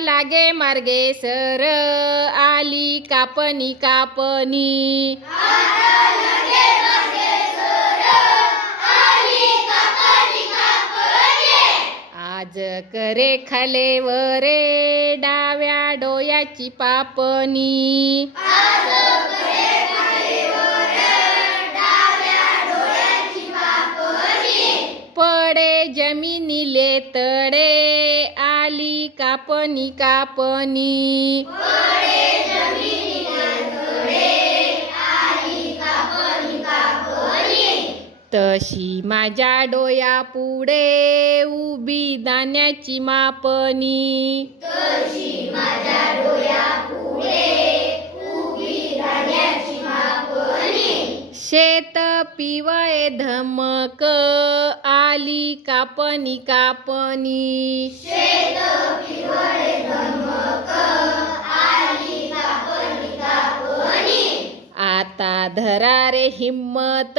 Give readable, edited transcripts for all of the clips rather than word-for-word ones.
लागे मार्गे सर आली कापणी कापणी आज करे खाले वरे डाव्या डोयाची पापणी पडे जमिनीले तडे आली कापणी कापणी तशी माझ्या डोया पुढे उभी दाण्याची मापणी शेत पिवळे धमक आली कापणी कापणी आता धरा रे हिम्मत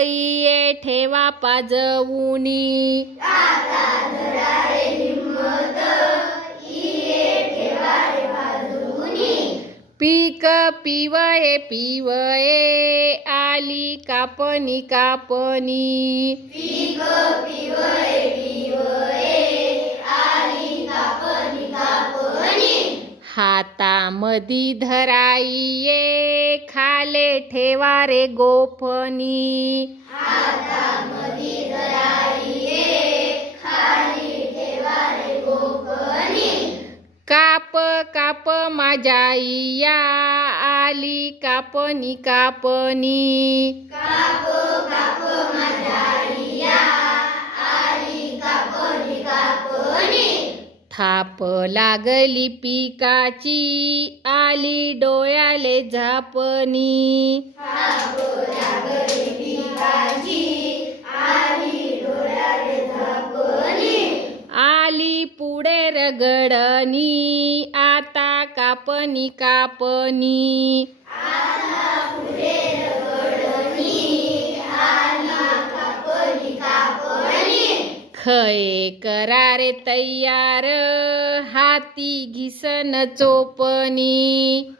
ये ठेवा पाजवुनी पीक पिवळे पिवळे आली कापणी कापणी हातामधी धराईये खाले ठेवा रे गोफणी काप काप माझ्या या आली कापणी कापणी थाप लागली पिकाची आली डोयाले झापणी आली पुढे रगडणी आता कापणी कापणी खये करारे तयार हाती घिसन चोपणी